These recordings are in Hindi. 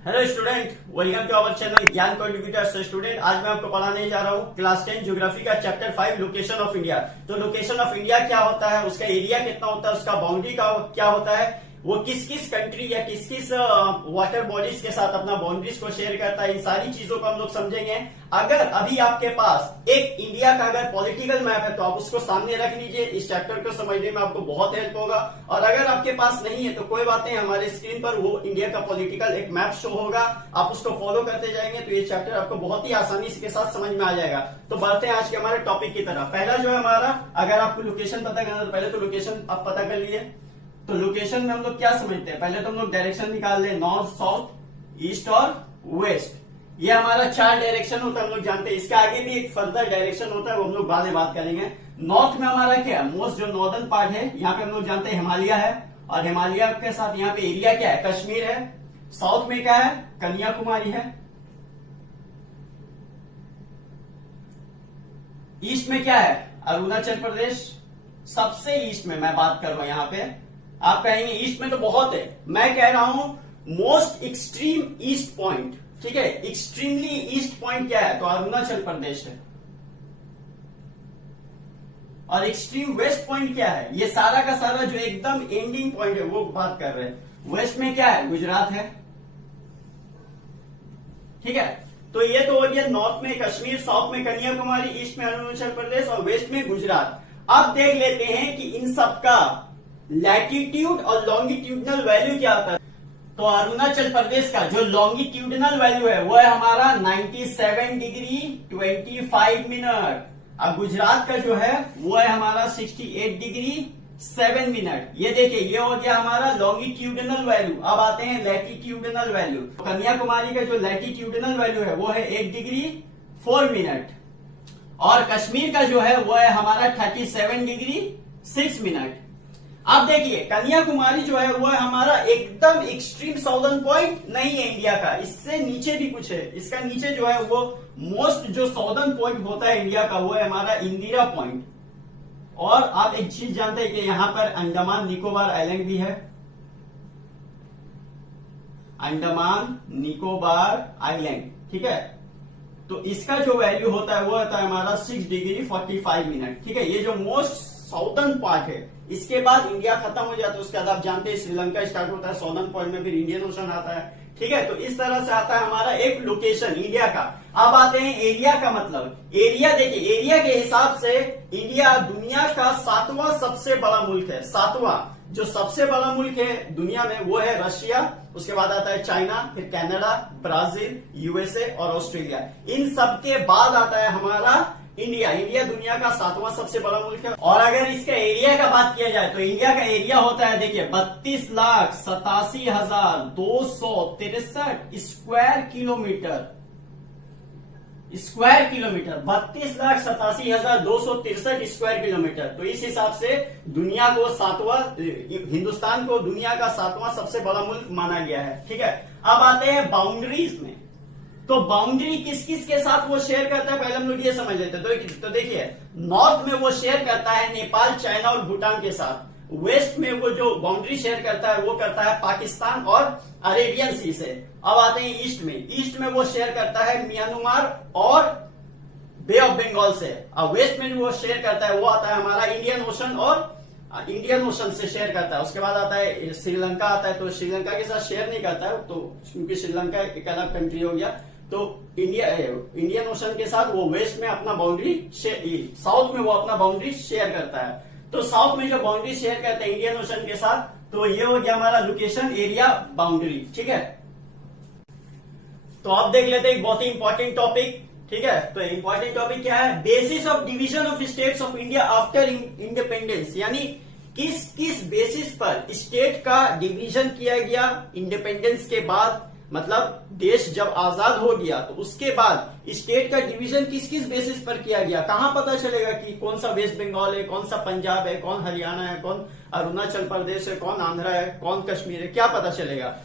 Hello student, welcome to our channel Gyan contributor. Student, आज मैं आपको पढ़ाने जा रहा हूँ क्लास 10 ज्योग्राफी का चैप्टर 5 लोकेशन ऑफ इंडिया। तो लोकेशन ऑफ इंडिया क्या होता है, उसका एरिया कितना होता है, उसका बाउंड्री का क्या होता है, वो किस किस कंट्री या किस किस वाटर बॉडीज के साथ अपना बाउंड्रीज को शेयर करता है, इन सारी चीजों को हम लोग समझेंगे। अगर अभी आपके पास एक इंडिया का अगर पॉलिटिकल मैप है तो आप उसको सामने रख लीजिए, इस चैप्टर को समझने में आपको बहुत हेल्प होगा। और अगर आपके पास नहीं है तो कोई बात नहीं, हमारे स्क्रीन पर वो इंडिया का पॉलिटिकल एक मैप शो होगा, आप उसको फॉलो करते जाएंगे तो ये चैप्टर आपको बहुत ही आसानी के साथ समझ में आ जाएगा। तो बढ़ते हैं आज के हमारे टॉपिक की तरफ। पहला जो है हमारा, अगर आपको लोकेशन पता करना तो पहले तो लोकेशन आप पता कर लिए। तो लोकेशन में हम लोग क्या समझते हैं, पहले तो हम लोग डायरेक्शन निकाल ले, नॉर्थ, साउथ, ईस्ट और वेस्ट। ये हमारा 4 डायरेक्शन होता है, हम लोग जानते हैं। इसके आगे भी एक फर्दर डायरेक्शन होता है, वो हम लोग बाद में बात करेंगे। नॉर्थ में हमारा क्या है, मोस्ट जो नॉर्दर्न पार्ट है, यहाँ पे हम लोग जानते हैं हिमालय है, और हिमालय के साथ यहाँ पे एरिया क्या है, कश्मीर है। साउथ में क्या है, कन्याकुमारी है। ईस्ट में क्या है, अरुणाचल प्रदेश। सबसे ईस्ट में मैं बात कर रहा हूं यहाँ पे, आप कहेंगे ईस्ट में तो बहुत है, मैं कह रहा हूं मोस्ट एक्सट्रीम ईस्ट पॉइंट, ठीक है। एक्सट्रीमली ईस्ट पॉइंट क्या है, तो अरुणाचल प्रदेश है। और एक्सट्रीम वेस्ट पॉइंट क्या है, ये सारा का सारा जो एकदम एंडिंग पॉइंट है वो बात कर रहे हैं। वेस्ट में क्या है, गुजरात है, ठीक है। तो ये तो हो गया नॉर्थ में कश्मीर, साउथ में कन्याकुमारी, ईस्ट में अरुणाचल प्रदेश और वेस्ट में गुजरात। अब देख लेते हैं कि इन सबका लैटिट्यूड और लॉन्गिट्यूडनल वैल्यू क्या आता है। तो अरुणाचल प्रदेश का जो लॉन्गिट्यूडनल वैल्यू है वो है हमारा 97 डिग्री 25 मिनट। अब गुजरात का जो है वो है हमारा 68 डिग्री 7 मिनट। ये देखिए, ये हो गया हमारा लॉन्गिट्यूडनल वैल्यू। अब आते हैं लैटिट्यूडनल वैल्यू। कन्याकुमारी का जो लैटिट्यूडनल वैल्यू है वो है 1 डिग्री 4 मिनट, और कश्मीर का जो है वो है हमारा 37 डिग्री 6 मिनट। अब देखिए, कन्याकुमारी जो है वो है हमारा एकदम एक्सट्रीम साउदर्न पॉइंट नहीं है इंडिया का, इससे नीचे भी कुछ है। इसका नीचे जो है वो मोस्ट जो साउदर्न पॉइंट होता है इंडिया का वो है हमारा इंदिरा पॉइंट। और आप एक चीज जानते हैं कि यहां पर अंडमान निकोबार आइलैंड भी है, अंडमान निकोबार आइलैंड, ठीक है। तो इसका जो वैल्यू होता है वो होता है हमारा 6 डिग्री 45 मिनट, ठीक है। ये जो मोस्ट साउदर्न पार्ट है, इसके बाद इंडिया खत्म हो जाता है, उसके बाद आप जानते हैं श्रीलंका स्टार्ट होता है, साउदर्न पॉइंट में फिर इंडियन ओशन आता है, ठीक है। तो इस तरह से आता है हमारा एक लोकेशन इंडिया का। अब आते हैं एरिया का मतलब। एरिया देखिए, एरिया के हिसाब से इंडिया दुनिया का 7वां सबसे बड़ा मुल्क है। 7वां जो सबसे बड़ा मुल्क है दुनिया में वो है रशिया, उसके बाद आता है चाइना, फिर कनाडा, ब्राजील, यूएसए और ऑस्ट्रेलिया। इन सबके बाद आता है हमारा इंडिया। इंडिया दुनिया का 7वां सबसे बड़ा मुल्क है। और अगर इसका एरिया का बात किया जाए तो इंडिया का एरिया होता है, देखिए, 32,87,263 स्क्वायर किलोमीटर। 32,87,263 square kilometre. तो इस हिसाब से दुनिया को हिंदुस्तान को दुनिया का 7वां सबसे बड़ा मुल्क माना गया है, ठीक है। अब आते हैं बाउंड्रीज में। तो बाउंड्री किस किस के साथ वो शेयर करता है, पहले हम लोग ये समझ लेते हैं। तो देखिए, नॉर्थ में वो शेयर करता है नेपाल, चाइना और भूटान के साथ। वेस्ट में वो जो बाउंड्री शेयर करता है वो करता है पाकिस्तान और अरेबियन सी से। अब आते हैं ईस्ट में। ईस्ट में वो शेयर करता है म्यांमार और बे ऑफ बंगाल से। अब वेस्ट में वो शेयर करता है वो आता है हमारा इंडियन ओशन और इंडियन ओशन से शेयर करता है। उसके बाद आता है श्रीलंका आता है, तो श्रीलंका के साथ शेयर नहीं करता है, तो क्योंकि श्रीलंका एक अलग कंट्री हो गया। तो इंडियन ओशन के साथ वो वेस्ट में अपना बाउंड्री, साउथ में वो अपना बाउंड्री शेयर करता है। तो साउथ में जो बाउंड्री शेयर करते हैं इंडियन ओशन के साथ, तो ये हो गया हमारा लोकेशन, एरिया, बाउंड्री, ठीक है। तो आप देख लेते हैं एक बहुत ही इंपॉर्टेंट टॉपिक, ठीक है। तो इंपॉर्टेंट टॉपिक क्या है, basis of division of states of India after independence. यानी किस किस बेसिस पर स्टेट का डिवीजन किया गया इंडिपेंडेंस के बाद, मतलब देश जब आजाद हो गया तो उसके बाद स्टेट का डिवीजन किस किस बेसिस पर किया गया। कहां पता चलेगा कि कौन सा वेस्ट बंगाल है, कौन सा पंजाब है, कौन हरियाणा है, कौन अरुणाचल प्रदेश है, कौन आंध्रा है, कौन कश्मीर है, क्या पता चलेगा।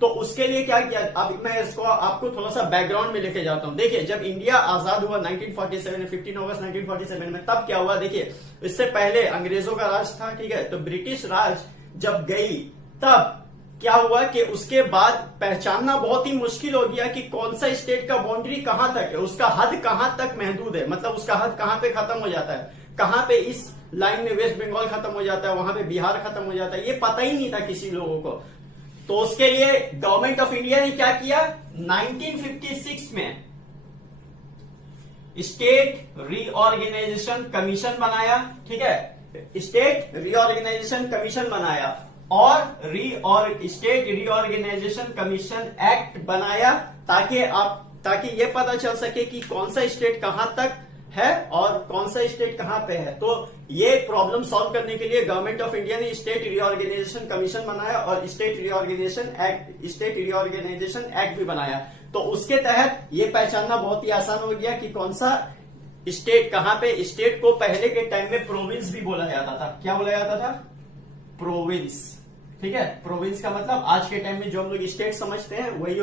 तो उसके लिए क्या किया, अब मैं इसको आपको थोड़ा सा बैकग्राउंड में लेके जाता हूं। देखिए, जब इंडिया आजाद हुआ 1947 15 अगस्त 1947 में, तब क्या हुआ, देखिए, इससे पहले अंग्रेजों का राज था, ठीक है। तो ब्रिटिश राज जब गई तब क्या हुआ कि उसके बाद पहचानना बहुत ही मुश्किल हो गया कि कौन सा स्टेट का बाउंड्री कहां तक है, उसका हद कहां तक महदूद है, मतलब उसका हद कहां पे खत्म हो जाता है, कहां पे इस लाइन में वेस्ट बंगाल खत्म हो जाता है, वहां पे बिहार खत्म हो जाता है, ये पता ही नहीं था किसी लोगों को। तो उसके लिए गवर्नमेंट ऑफ इंडिया ने क्या किया, 1956 में स्टेट रीऑर्गेनाइजेशन कमीशन बनाया। ठीक है, स्टेट रीऑर्गेनाइजेशन कमीशन बनाया और स्टेट रीऑर्गेनाइजेशन कमीशन एक्ट बनाया ताकि ये पता चल सके कि कौन सा स्टेट कहां तक है और कौन सा स्टेट कहां पे है। तो ये प्रॉब्लम सॉल्व करने के लिए गवर्नमेंट ऑफ इंडिया ने स्टेट रीऑर्गेनाइजेशन कमीशन बनाया और स्टेट रीऑर्गेनाइजेशन एक्ट भी बनाया। तो उसके तहत ये पहचानना बहुत ही आसान हो गया कि कौन सा स्टेट कहां पे। स्टेट को पहले के टाइम में प्रोविंस भी बोला जाता था। क्या बोला जाता था, प्रोविंस। ठीक है, प्रोविंस का मतलब आज के टाइम में जो हम लोग स्टेट समझते हैं वही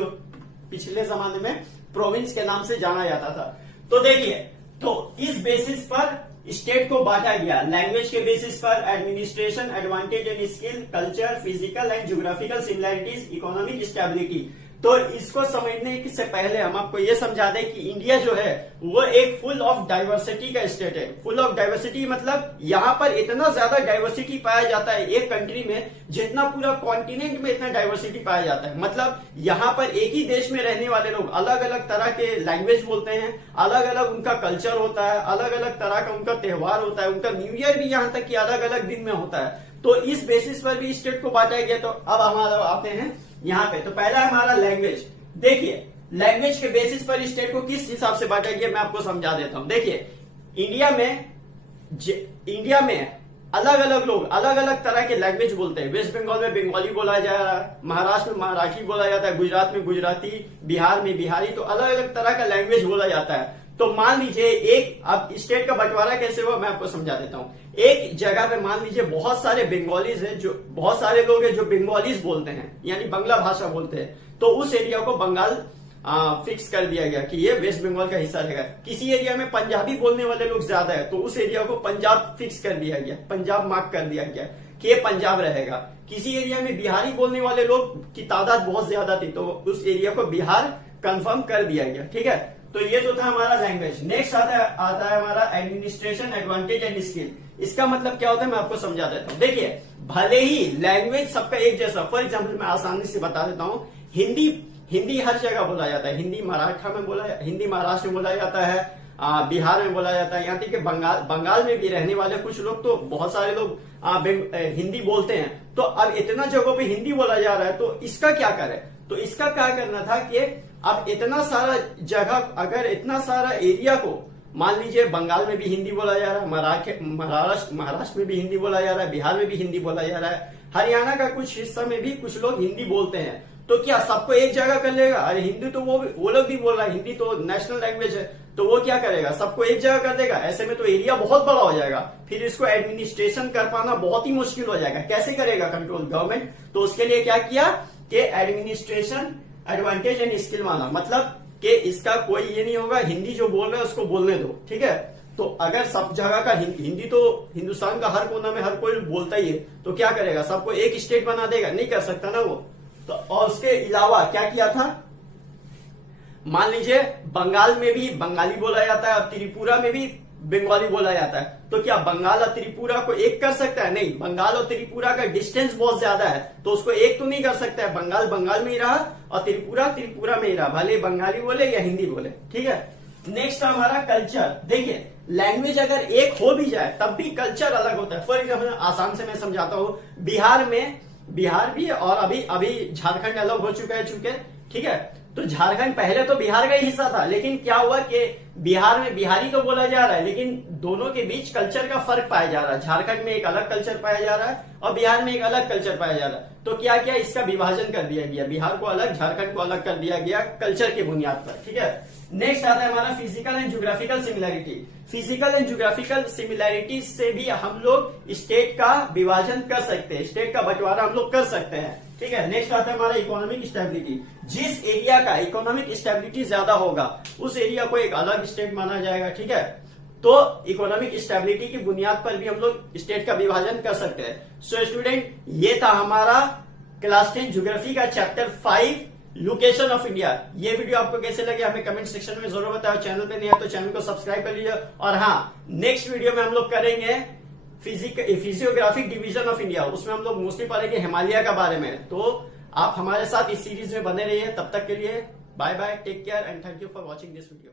पिछले जमाने में प्रोविंस के नाम से जाना जाता था। तो देखिए, तो इस बेसिस पर स्टेट को बांटा गया, लैंग्वेज के बेसिस पर, administration, advantage and skill, culture, physical and geographical similarities, economic stability. तो इसको समझने से पहले हम आपको ये समझा दें कि इंडिया जो है वो एक फुल ऑफ डाइवर्सिटी का स्टेट है। फुल ऑफ डाइवर्सिटी मतलब यहाँ पर इतना ज्यादा डाइवर्सिटी पाया जाता है एक कंट्री में, जितना पूरा कॉन्टिनेंट में इतना डाइवर्सिटी पाया जाता है। मतलब यहाँ पर एक ही देश में रहने वाले लोग अलग अलग तरह के लैंग्वेज बोलते हैं, अलग अलग उनका कल्चर होता है, अलग अलग तरह का उनका त्योहार होता है, उनका न्यू ईयर भी यहाँ तक कि अलग अलग दिन में होता है। तो इस बेसिस पर भी स्टेट को बांटा गया। तो अब हमारा आते हैं यहाँ पे। तो पहला है हमारा लैंग्वेज। देखिए, लैंग्वेज के बेसिस पर स्टेट को किस हिसाब से बांटा गया मैं आपको समझा देता हूं। देखिए, इंडिया में अलग अलग लोग अलग अलग तरह के लैंग्वेज बोलते हैं। वेस्ट बंगाल में बंगाली बोला जा रहा है, महाराष्ट्र में मराठी बोला जाता है, गुजरात में गुजराती, बिहार में बिहारी। तो अलग अलग तरह का लैंग्वेज बोला जाता है। तो मान लीजिए अब स्टेट का बंटवारा कैसे हुआ मैं आपको समझा देता हूं। एक जगह पे मान लीजिए बहुत सारे बंगालीज हैं, जो बहुत सारे लोग हैं जो बंगालीज बोलते हैं, यानी बांग्ला भाषा बोलते हैं। तो उस एरिया को बंगाल फिक्स कर दिया गया कि ये वेस्ट बंगाल का हिस्सा रहेगा। किसी एरिया में पंजाबी बोलने वाले लोग ज्यादा है तो उस एरिया को पंजाब फिक्स कर दिया गया, पंजाब मार्क कर दिया गया कि ये पंजाब रहेगा। किसी एरिया में बिहारी बोलने वाले लोग की तादाद बहुत ज्यादा थी तो उस एरिया को बिहार कंफर्म कर दिया गया। ठीक है, तो ये तो था हमारा लैंग्वेज। नेक्स्ट आता है हमारा एडमिनिस्ट्रेशन, एडवांटेज एंड स्किल। इसका मतलब क्या होता है मैं आपको समझा देता हूं। देखिए, भले ही लैंग्वेज सबका एक जैसा, फॉर एग्जाम्पल मैं आसानी से बता देता हूं, हिंदी हर जगह बोला जाता है। हिंदी महाराष्ट्र में बोला जाता है, बिहार में बोला जाता है, यहाँ तक कि बंगाल में भी रहने वाले कुछ लोग, तो बहुत सारे लोग हिंदी बोलते हैं। तो अब इतना जगहों पे हिंदी बोला जा रहा है तो इसका क्या करें। तो इसका क्या करना था कि अब इतना सारा जगह, अगर इतना सारा एरिया को मान लीजिए बंगाल में भी हिंदी बोला जा रहा है, महाराष्ट्र में भी हिंदी बोला जा रहा है, बिहार में भी हिंदी बोला जा रहा है, हरियाणा का कुछ हिस्सा में भी कुछ लोग हिंदी बोलते हैं। तो क्या सबको एक जगह कर लेगा? अरे हिंदी तो वो लोग भी बोल रहा है, हिंदी तो नेशनल लैंग्वेज है, तो वो क्या करेगा, सबको एक जगह कर देगा। ऐसे में तो एरिया बहुत बड़ा हो जाएगा, फिर इसको एडमिनिस्ट्रेशन कर पाना बहुत ही मुश्किल हो जाएगा। कैसे करेगा कंट्रोल गवर्नमेंट? तो उसके लिए क्या किया कि एडमिनिस्ट्रेशन, एडवांटेज एंड स्किल माना, मतलब कि इसका कोई ये नहीं होगा हिंदी जो बोल रहा है उसको बोलने दो। ठीक है, तो अगर सब जगह का हिंदी तो हिंदुस्तान का हर कोना में हर कोई बोलता ही है, तो क्या करेगा, सबको एक स्टेट बना देगा? नहीं कर सकता ना वो। तो और उसके अलावा क्या किया था, मान लीजिए बंगाल में भी बंगाली बोला जाता है और त्रिपुरा में भी बंगाली बोला जाता है, तो क्या बंगाल और त्रिपुरा को एक कर सकता है? नहीं, बंगाल और त्रिपुरा का डिस्टेंस बहुत ज्यादा है तो उसको एक तो नहीं कर सकता है। बंगाल बंगाल में ही रहा और त्रिपुरा में ही रहा, भले बंगाली बोले या हिंदी बोले। ठीक है, नेक्स्ट हमारा कल्चर। देखिए, लैंग्वेज अगर एक हो भी जाए तब भी कल्चर अलग होता है। फॉर एग्जाम्पल आसान से मैं समझाता हूँ, बिहार भी और अभी झारखंड अलग हो चुका है चूंकि। ठीक है, तो झारखंड पहले तो बिहार का ही हिस्सा था, लेकिन क्या हुआ कि बिहार में बिहारी तो बोला जा रहा है लेकिन दोनों के बीच कल्चर का फर्क पाया जा रहा है। झारखंड में एक अलग कल्चर पाया जा रहा है और बिहार में एक अलग कल्चर पाया जा रहा है। तो क्या किया, इसका विभाजन कर दिया गया, बिहार को अलग, झारखंड को अलग कर दिया गया कल्चर की बुनियाद पर। ठीक है, नेक्स्ट आता है हमारा physical and geographical similarity. Physical and geographical similarity से भी हम लोग स्टेट का विभाजन कर सकते हैं, स्टेट का बंटवारा हम लोग कर सकते हैं। ठीक है, नेक्स्ट आता है हमारा इकोनॉमिक स्टेबिलिटी। जिस एरिया का इकोनॉमिक स्टेबिलिटी ज्यादा होगा उस एरिया को एक अलग स्टेट माना जाएगा। ठीक है, तो इकोनॉमिक स्टेबिलिटी की बुनियाद पर भी हम लोग स्टेट का विभाजन कर सकते हैं। सो स्टूडेंट, ये था हमारा क्लास 10 ज्योग्राफी का चैप्टर 5 लोकेशन ऑफ इंडिया। ये वीडियो आपको कैसे लगे हमें कमेंट सेक्शन में जरूर बताओ। चैनल पे नहीं है तो चैनल को सब्सक्राइब कर लीजिए। और हाँ, नेक्स्ट वीडियो में हम लोग करेंगे फिजियोग्राफिक डिवीजन ऑफ इंडिया। उसमें हम लोग मोस्टली पढ़ेंगे हिमालय का बारे में। तो आप हमारे साथ इस सीरीज में बने रहिए। तब तक के लिए bye bye, take care and thank you for watching this video.